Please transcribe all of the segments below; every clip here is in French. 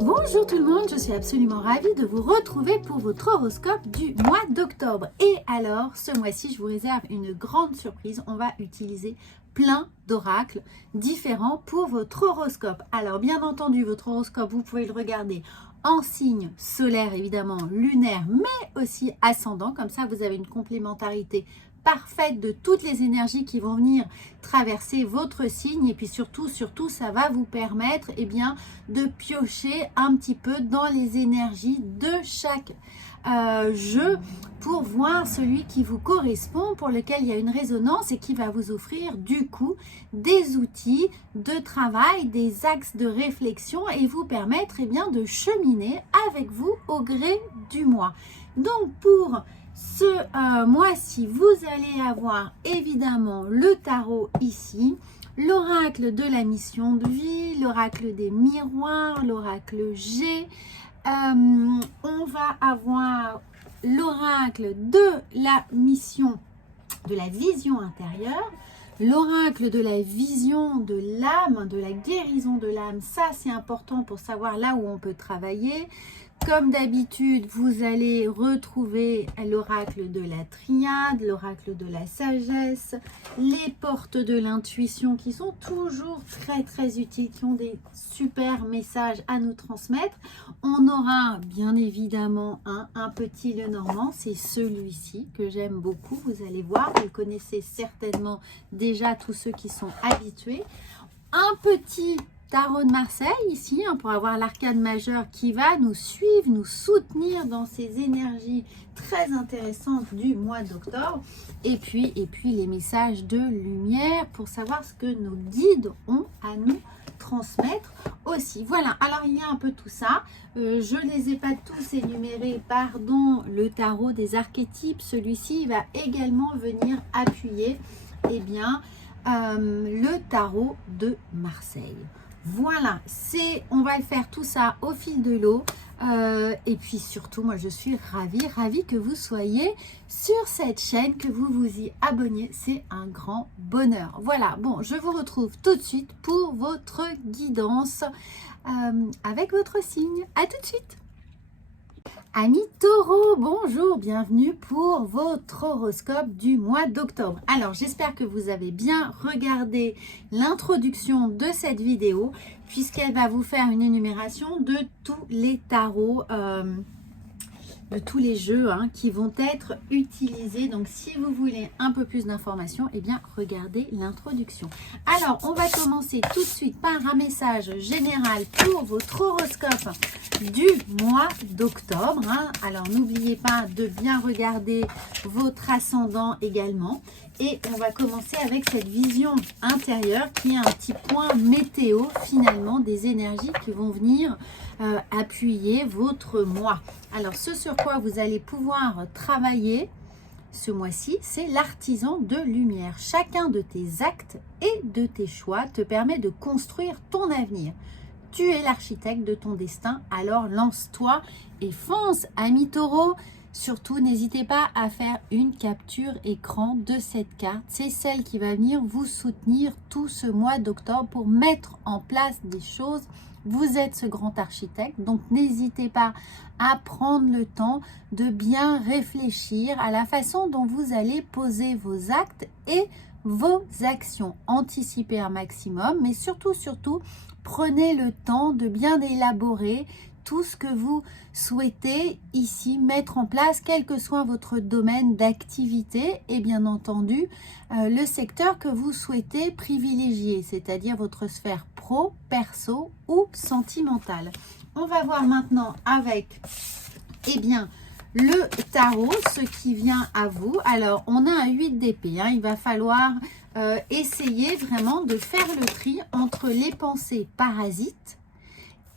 Bonjour tout le monde, je suis absolument ravie de vous retrouver pour votre horoscope du mois d'octobre. Et alors, ce mois-ci, je vous réserve une grande surprise. On va utiliser plein d'oracles différents pour votre horoscope. Alors, bien entendu, votre horoscope, vous pouvez le regarder en signe solaire, évidemment, lunaire, mais aussi ascendant. Comme ça, vous avez une complémentarité parfaite de toutes les énergies qui vont venir traverser votre signe, et puis surtout ça va vous permettre de piocher un petit peu dans les énergies de chaque jeu pour voir celui qui vous correspond, pour lequel il y a une résonance et qui va vous offrir du coup des outils de travail, des axes de réflexion et vous permettre de cheminer avec vous au gré du mois. Donc pour ce mois-ci, vous allez avoir évidemment le tarot ici, l'oracle de la mission de vie, l'oracle des miroirs, l'oracle G. On va avoir l'oracle de la mission, de la vision intérieure, l'oracle de la vision de l'âme, de la guérison de l'âme. Ça, c'est important pour savoir là où on peut travailler. Comme d'habitude, vous allez retrouver l'oracle de la triade, l'oracle de la sagesse, les portes de l'intuition qui sont toujours très utiles, qui ont des super messages à nous transmettre. On aura bien évidemment un petit Lenormand, c'est celui-ci que j'aime beaucoup, vous allez voir, vous le connaissez certainement déjà tous ceux qui sont habitués. Un petit tarot de Marseille ici, pour avoir l'arcane majeur qui va nous suivre, nous soutenir dans ces énergies très intéressantes du mois d'octobre. Et puis les messages de lumière pour savoir ce que nos guides ont à nous transmettre aussi. Voilà, alors il y a un peu tout ça. Je ne les ai pas tous énumérés, pardon, le tarot des archétypes. Celui-ci va également venir appuyer le tarot de Marseille. Voilà, on va faire tout ça au fil de l'eau. Et puis surtout, moi je suis ravie que vous soyez sur cette chaîne, que vous vous y abonniez. C'est un grand bonheur. Voilà, bon, je vous retrouve tout de suite pour votre guidance avec votre signe. À tout de suite. Amis taureaux, bonjour, bienvenue pour votre horoscope du mois d'octobre. Alors, j'espère que vous avez bien regardé l'introduction de cette vidéo, puisqu'elle va vous faire une énumération de tous les tarots, de tous les jeux qui vont être utilisés. Donc, si vous voulez un peu plus d'informations, regardez l'introduction. Alors, on va commencer tout de suite par un message général pour votre horoscope du mois d'octobre. Alors, n'oubliez pas de bien regarder votre ascendant également. Et on va commencer avec cette vision intérieure qui est un petit point météo finalement des énergies qui vont venir appuyer votre mois. Alors, ce sur quoi vous allez pouvoir travailler ce mois-ci, c'est l'artisan de lumière. Chacun de tes actes et de tes choix te permet de construire ton avenir. Tu es l'architecte de ton destin, alors lance-toi et fonce, ami taureau. Surtout, n'hésitez pas à faire une capture écran de cette carte. C'est celle qui va venir vous soutenir tout ce mois d'octobre pour mettre en place des choses. Vous êtes ce grand architecte, donc n'hésitez pas à prendre le temps de bien réfléchir à la façon dont vous allez poser vos actes et vos actions. Anticipez un maximum, mais surtout, prenez le temps de bien élaborer tout ce que vous souhaitez ici mettre en place, quel que soit votre domaine d'activité et bien entendu le secteur que vous souhaitez privilégier, c'est-à-dire votre sphère pro, perso ou sentimentale. On va voir maintenant avec le tarot, ce qui vient à vous. Alors, on a un 8 d'épée. Il va falloir essayer vraiment de faire le tri entre les pensées parasites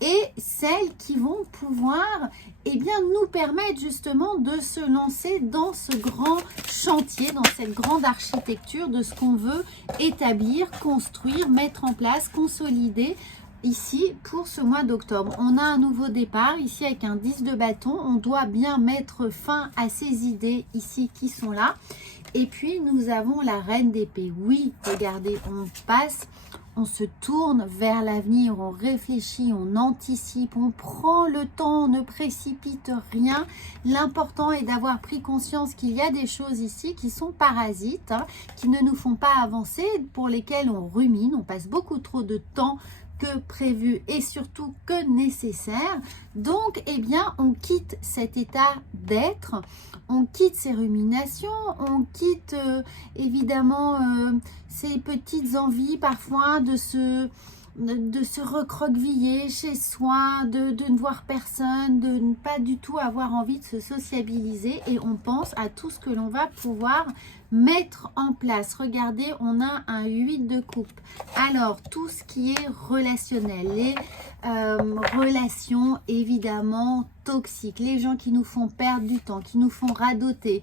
et celles qui vont pouvoir nous permettre justement de se lancer dans ce grand chantier, dans cette grande architecture de ce qu'on veut établir, construire, mettre en place, consolider ici pour ce mois d'octobre. On a un nouveau départ ici avec un 10 de bâton. On doit bien mettre fin à ces idées ici qui sont là. Et puis nous avons la reine d'épée. Oui, regardez, on se tourne vers l'avenir, on réfléchit, on anticipe, on prend le temps, on ne précipite rien. L'important est d'avoir pris conscience qu'il y a des choses ici qui sont parasites, hein, qui ne nous font pas avancer, pour lesquelles on rumine, on passe beaucoup trop de temps que prévu et surtout que nécessaire. Donc, eh bien, on quitte cet état d'être, on quitte ces ruminations, on quitte évidemment ces petites envies parfois de se recroqueviller chez soi, de ne voir personne, de ne pas du tout avoir envie de se sociabiliser, et on pense à tout ce que l'on va pouvoir mettre en place. Regardez, on a un 8 de coupe. Alors, tout ce qui est relationnel, les relations évidemment toxiques, les gens qui nous font perdre du temps, qui nous font radoter,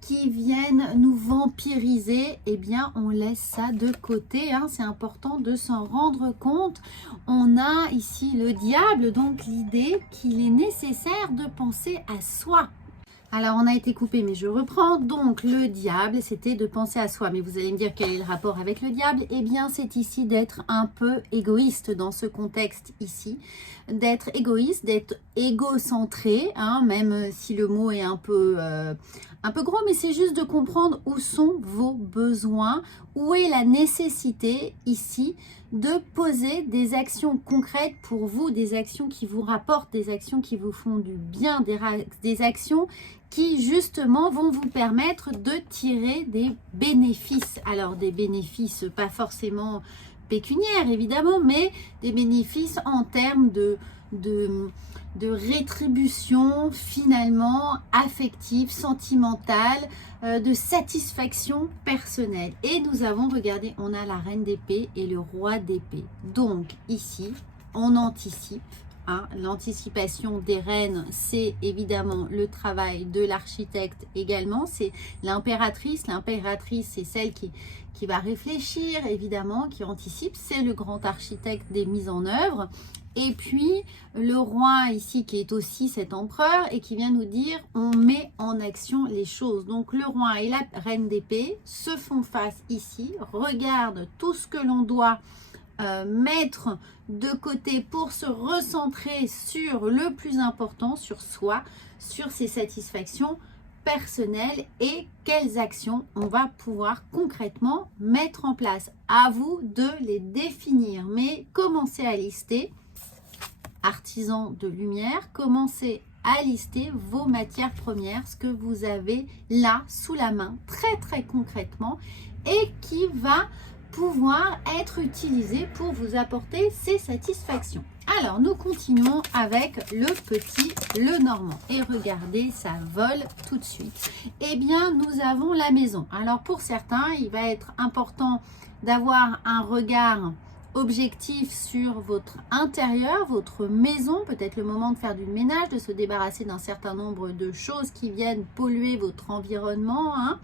qui viennent nous vampiriser, eh bien on laisse ça de côté, hein. C'est important de s'en rendre compte. On a ici le diable, donc l'idée qu'il est nécessaire de penser à soi. Alors, on a été coupé, mais je reprends. Donc, le diable, c'était de penser à soi. Mais vous allez me dire quel est le rapport avec le diable? Eh bien, c'est ici d'être un peu égoïste dans ce contexte ici. D'être égoïste, d'être égocentré, hein, même si le mot est un peu gros, mais c'est juste de comprendre où sont vos besoins, où est la nécessité ici de poser des actions concrètes pour vous, des actions qui vous rapportent, des actions qui vous font du bien, des actions qui justement vont vous permettre de tirer des bénéfices. Alors des bénéfices pas forcément pécuniaires évidemment, mais des bénéfices en termes de rétribution finalement affective, sentimentale, de satisfaction personnelle. Et nous avons, regardez, on a la reine d'épée et le roi d'épée. Donc ici, on anticipe. Hein, l'anticipation des reines, c'est évidemment le travail de l'architecte également. C'est l'impératrice. L'impératrice, c'est celle qui va réfléchir, évidemment, qui anticipe. C'est le grand architecte des mises en œuvre. Et puis, le roi ici, qui est aussi cet empereur et qui vient nous dire, on met en action les choses. Donc, le roi et la reine d'épée se font face ici, regardent tout ce que l'on doit mettre de côté pour se recentrer sur le plus important, sur soi, sur ses satisfactions personnelles et quelles actions on va pouvoir concrètement mettre en place. À vous de les définir, mais commencez à lister, artisans de lumière, commencez à lister vos matières premières, ce que vous avez là sous la main très très concrètement et qui va pouvoir être utilisé pour vous apporter ces satisfactions. Alors, nous continuons avec le petit Lenormand. Et regardez, ça vole tout de suite. Eh bien, nous avons la maison. Alors, pour certains, il va être important d'avoir un regard objectif sur votre intérieur, votre maison, peut-être le moment de faire du ménage, de se débarrasser d'un certain nombre de choses qui viennent polluer votre environnement, hein.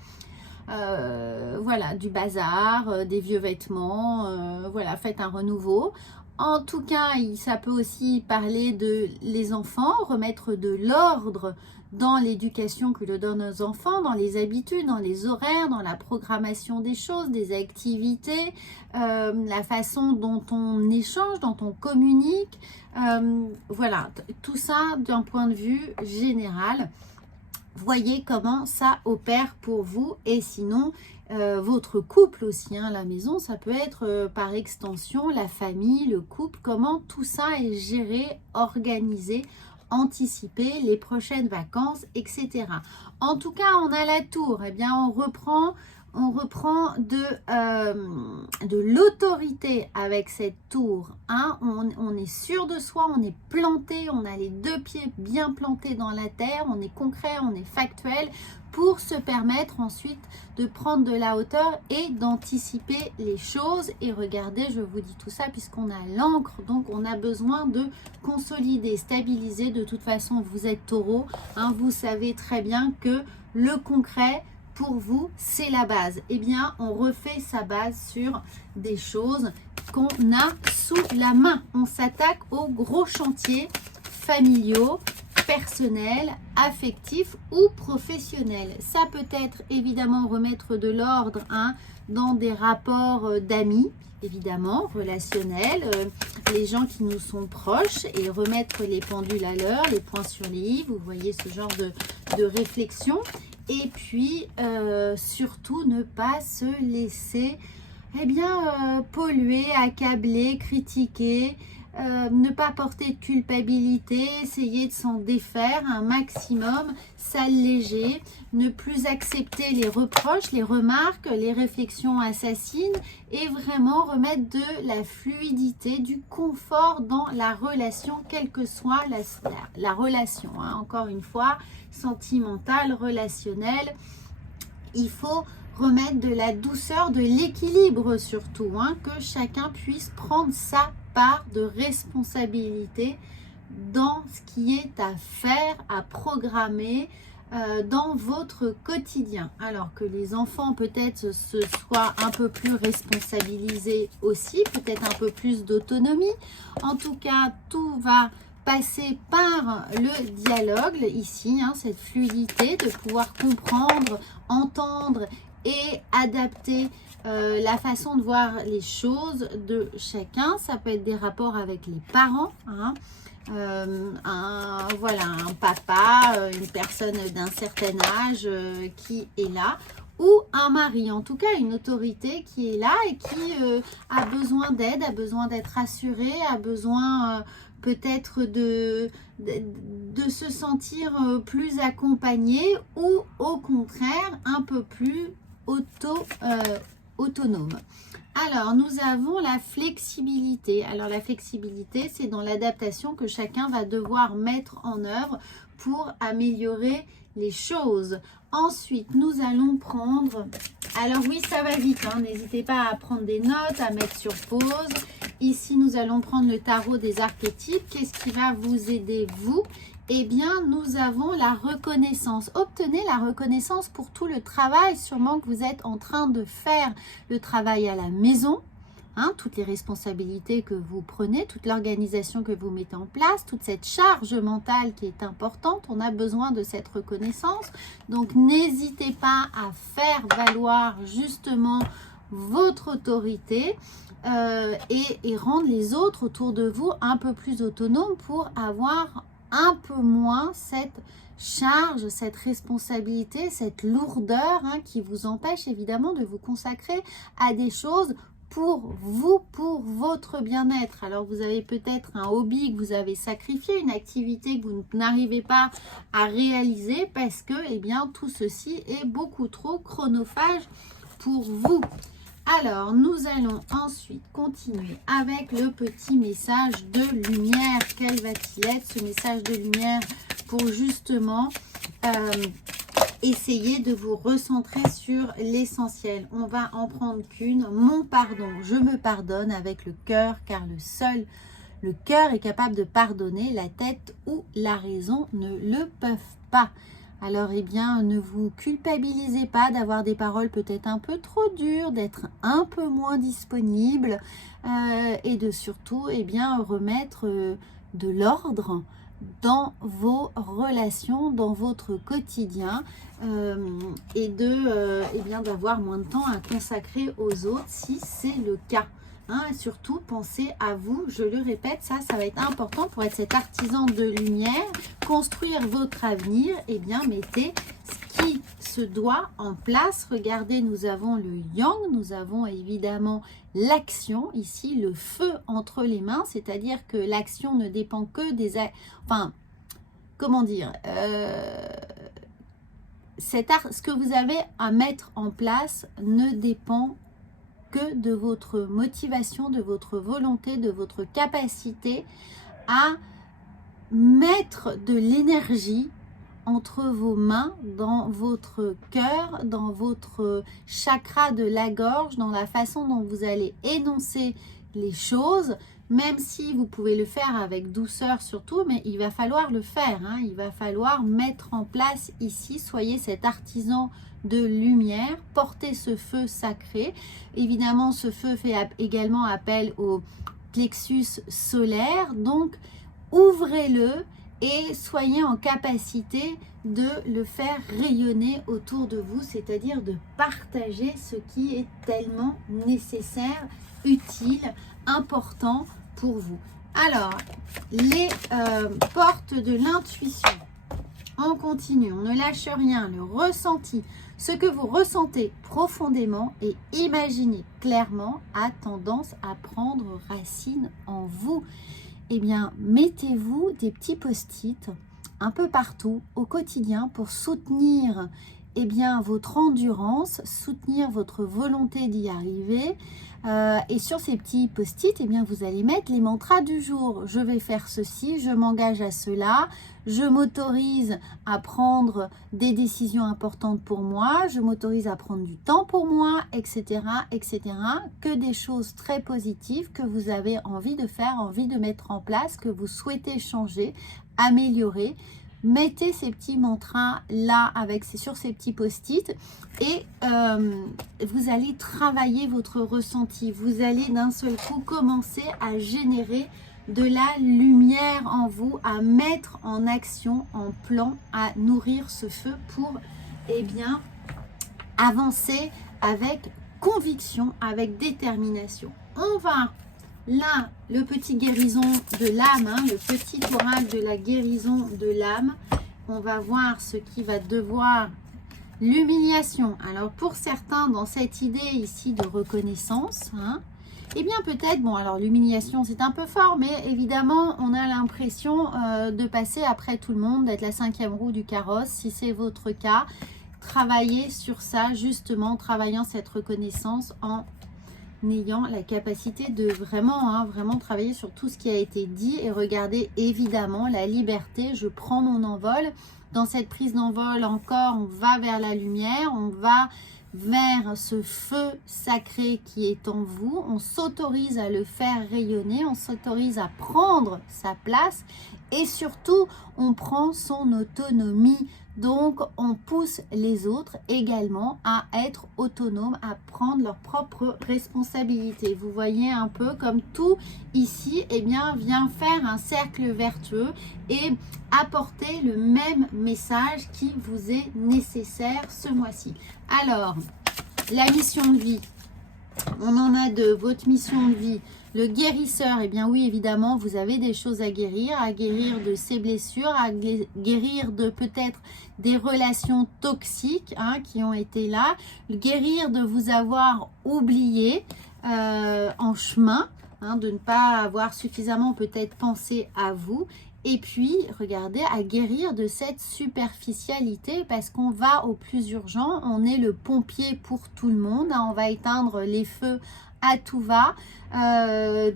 Voilà, du bazar, des vieux vêtements, voilà, faites un renouveau. En tout cas, ça peut aussi parler de les enfants, remettre de l'ordre dans l'éducation que l'on donne aux enfants, dans les habitudes, dans les horaires, dans la programmation des choses, des activités, la façon dont on échange, dont on communique. Voilà, tout ça d'un point de vue général. Voyez comment ça opère pour vous et sinon votre couple aussi, hein, la maison, ça peut être par extension la famille, le couple, comment tout ça est géré, organisé, anticipé, les prochaines vacances, etc. En tout cas, on a la tour, eh bien on reprend de l'autorité avec cette tour, hein. On est sûr de soi, on est planté, on a les deux pieds bien plantés dans la terre, on est concret, on est factuel pour se permettre ensuite de prendre de la hauteur et d'anticiper les choses. Et regardez, je vous dis tout ça puisqu'on a l'encre, donc on a besoin de consolider, stabiliser. De toute façon, vous êtes taureau, hein, vous savez très bien que le concret, pour vous, c'est la base. Eh bien, on refait sa base sur des choses qu'on a sous la main. On s'attaque aux gros chantiers familiaux, personnel, affectif ou professionnel. Ça peut être évidemment remettre de l'ordre dans des rapports d'amis, évidemment, relationnels, les gens qui nous sont proches et remettre les pendules à l'heure, les points sur les i, vous voyez ce genre de réflexion. Et puis, surtout, ne pas se laisser polluer, accabler, critiquer, ne pas porter de culpabilité, essayer de s'en défaire un maximum, s'alléger, ne plus accepter les reproches, les remarques, les réflexions assassines et vraiment remettre de la fluidité, du confort dans la relation, quelle que soit la relation. Encore une fois, sentimentale, relationnelle, il faut remettre de la douceur, de l'équilibre surtout, que chacun puisse prendre sa part de responsabilité dans ce qui est à faire, à programmer dans votre quotidien. Alors que les enfants peut-être se soient un peu plus responsabilisés aussi, peut-être un peu plus d'autonomie. En tout cas, tout va passer par le dialogue ici, cette fluidité de pouvoir comprendre, entendre et adapter la façon de voir les choses de chacun. Ça peut être des rapports avec les parents, un papa, une personne d'un certain âge qui est là, ou un mari, en tout cas une autorité qui est là et qui a besoin d'aide, a besoin d'être assuré, a besoin peut-être de se sentir plus accompagné ou au contraire un peu plus autonome. Alors, nous avons la flexibilité. Alors, la flexibilité, c'est dans l'adaptation que chacun va devoir mettre en œuvre pour améliorer les choses. Ensuite, nous allons prendre... Alors oui, ça va vite, n'hésitez pas à prendre des notes, à mettre sur pause. Ici, nous allons prendre le tarot des archétypes. Qu'est-ce qui va vous aider, vous ? Eh bien, nous avons la reconnaissance. Obtenez la reconnaissance pour tout le travail sûrement que vous êtes en train de faire. Le travail à la maison, toutes les responsabilités que vous prenez, toute l'organisation que vous mettez en place, toute cette charge mentale qui est importante. On a besoin de cette reconnaissance. Donc, n'hésitez pas à faire valoir justement votre autorité et rendre les autres autour de vous un peu plus autonomes pour avoir un peu moins cette charge, cette responsabilité, cette lourdeur qui vous empêche évidemment de vous consacrer à des choses pour vous, pour votre bien-être. Alors vous avez peut-être un hobby que vous avez sacrifié, une activité que vous n'arrivez pas à réaliser parce que tout ceci est beaucoup trop chronophage pour vous. Alors, nous allons ensuite continuer avec le petit message de lumière. Quel va-t-il être ce message de lumière pour justement essayer de vous recentrer sur l'essentiel? On va en prendre qu'une. Mon pardon, je me pardonne avec le cœur, car le cœur est capable de pardonner, la tête ou la raison ne le peuvent pas. Alors, ne vous culpabilisez pas d'avoir des paroles peut-être un peu trop dures, d'être un peu moins disponible et de surtout, remettre de l'ordre dans vos relations, dans votre quotidien et d'avoir moins de temps à consacrer aux autres si c'est le cas. Et surtout, pensez à vous, je le répète, ça va être important pour être cet artisan de lumière, construire votre avenir, mettez ce qui se doit en place. Regardez, nous avons le yang, nous avons évidemment l'action, ici le feu entre les mains, c'est-à-dire que l'action ne dépend que des... ce que vous avez à mettre en place ne dépend que de votre motivation, de votre volonté, de votre capacité à mettre de l'énergie entre vos mains, dans votre cœur, dans votre chakra de la gorge, dans la façon dont vous allez énoncer les choses, même si vous pouvez le faire avec douceur surtout, mais il va falloir le faire, il va falloir mettre en place ici, soyez cet artisan de lumière, portez ce feu sacré. Évidemment, ce feu fait également appel au plexus solaire, donc ouvrez-le et soyez en capacité de le faire rayonner autour de vous, c'est-à-dire de partager ce qui est tellement nécessaire, utile, important pour vous. Alors, les portes de l'intuition. On continue, on ne lâche rien, le ressenti. Ce que vous ressentez profondément et imaginez clairement a tendance à prendre racine en vous. Eh bien, mettez-vous des petits post-it un peu partout au quotidien pour soutenir votre endurance, soutenir votre volonté d'y arriver. Et sur ces petits post-it, vous allez mettre les mantras du jour. Je vais faire ceci, je m'engage à cela, je m'autorise à prendre des décisions importantes pour moi, je m'autorise à prendre du temps pour moi, etc., etc. Que des choses très positives que vous avez envie de faire, envie de mettre en place, que vous souhaitez changer, améliorer. Mettez ces petits mantras là sur ces petits post-it et vous allez travailler votre ressenti. Vous allez d'un seul coup commencer à générer de la lumière en vous, à mettre en action, en plan, à nourrir ce feu pour avancer avec conviction, avec détermination. On va là, le petit guérison de l'âme, le petit oracle de la guérison de l'âme. On va voir ce qui va devoir l'humiliation. Alors pour certains, dans cette idée ici de reconnaissance, peut-être, alors l'humiliation c'est un peu fort, mais évidemment on a l'impression de passer après tout le monde, d'être la 5e roue du carrosse. Si c'est votre cas, travaillez sur ça, justement, travaillant cette reconnaissance en ayant la capacité de vraiment travailler sur tout ce qui a été dit et regarder évidemment la liberté. Je prends mon envol. Dans cette prise d'envol encore, on va vers la lumière, on va vers ce feu sacré qui est en vous. On s'autorise à le faire rayonner, on s'autorise à prendre sa place et surtout, on prend son autonomie. Donc, on pousse les autres également à être autonomes, à prendre leurs propres responsabilités. Vous voyez un peu comme tout ici, vient faire un cercle vertueux et apporter le même message qui vous est nécessaire ce mois-ci. Alors, la mission de vie. On en a deux. Votre mission de vie. Le guérisseur, oui, évidemment, vous avez des choses à guérir de ces blessures, à guérir de peut-être des relations toxiques qui ont été là, guérir de vous avoir oublié en chemin, de ne pas avoir suffisamment peut-être pensé à vous. Et puis, regardez, à guérir de cette superficialité parce qu'on va au plus urgent, on est le pompier pour tout le monde, on va éteindre les feux à tout va.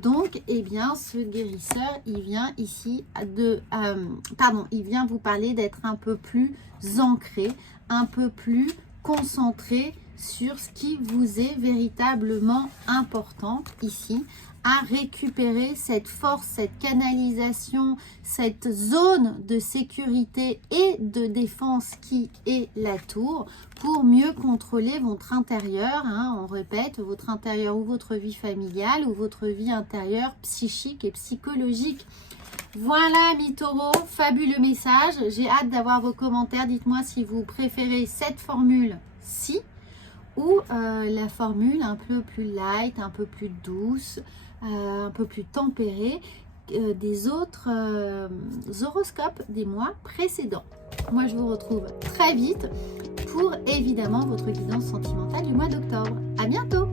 Donc, ce guérisseur, il vient ici il vient vous parler d'être un peu plus ancré, un peu plus concentré sur ce qui vous est véritablement important ici, à récupérer cette force, cette canalisation, cette zone de sécurité et de défense qui est la tour pour mieux contrôler votre intérieur, on répète, votre intérieur ou votre vie familiale ou votre vie intérieure psychique et psychologique. Voilà, mes taureaux, fabuleux message. J'ai hâte d'avoir vos commentaires. Dites-moi si vous préférez cette formule-ci ou la formule un peu plus light, un peu plus douce, un peu plus tempérée des autres horoscopes des mois précédents. Moi, je vous retrouve très vite pour évidemment votre guidance sentimentale du mois d'octobre. À bientôt!